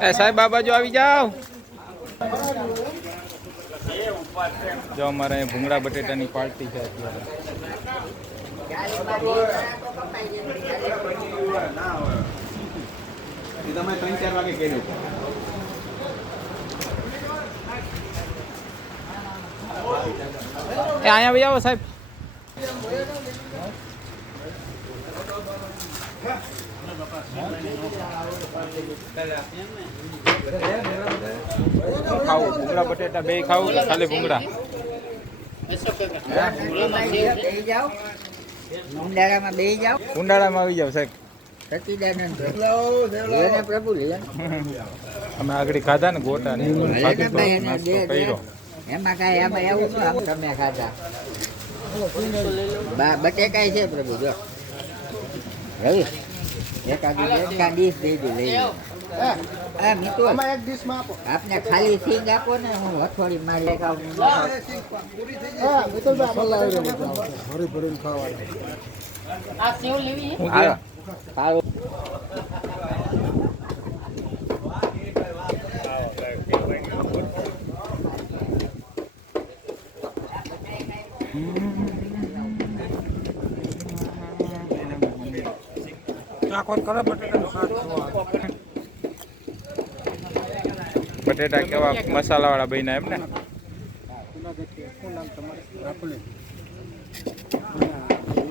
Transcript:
એ સાહેબ આ બાજુ આવી જાવ. જો અમારે ભૂંગળા બટેટાની પાર્ટી છે અત્યારે. તમે 3-4 વાગે કર્યું. એ અહીંયા આવી જાઓ સાહેબ. ખાવું ભૂંગળા બટેટા બે ખાવું કે ખાલી ભૂંગળા? ઉંડાળામાં બે જાવ. ઉંડાળામાં આવી જાવ સાહેબ. અમે આગળ ખાધા ને ગોટા ને કર્યો. એમાં કાંઈ આમાં એવું ન તમે ખાધા. બટેકાય છે પ્રભુ જો રવિ એકાદ ડીશ દઈ દઉં લઈ હા મિત્રો આપને ખાલી સિંગ આપો ને હું હથોડી મારી ખાવાનું. બટેટા કેવા મસાલા વાળા બન્યા એમ ને?